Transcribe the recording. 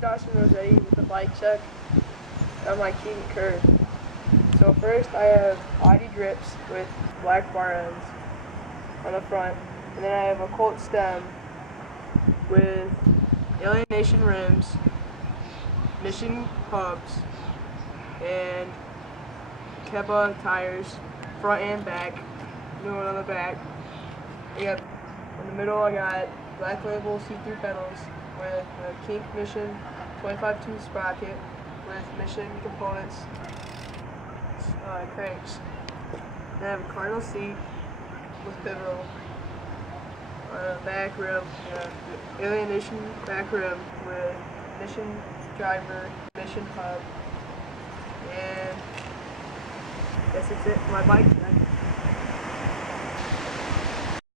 Dawson Rossetti with the bike check on my Kink Curb. So first I have Audi drips with black bar ends on the front, and then I have a Colt stem with alienation rims, Mission hubs, and Keba tires, front and back, new one on the back. Yep. In the middle I got black label see-through pedals with a Kink Mission 25-tooth sprocket with Mission components, cranks. Then I have a Cardinal seat with pivotal, back rim, alienation back rim with Mission driver, Mission hub, and I guess that's it for my bike.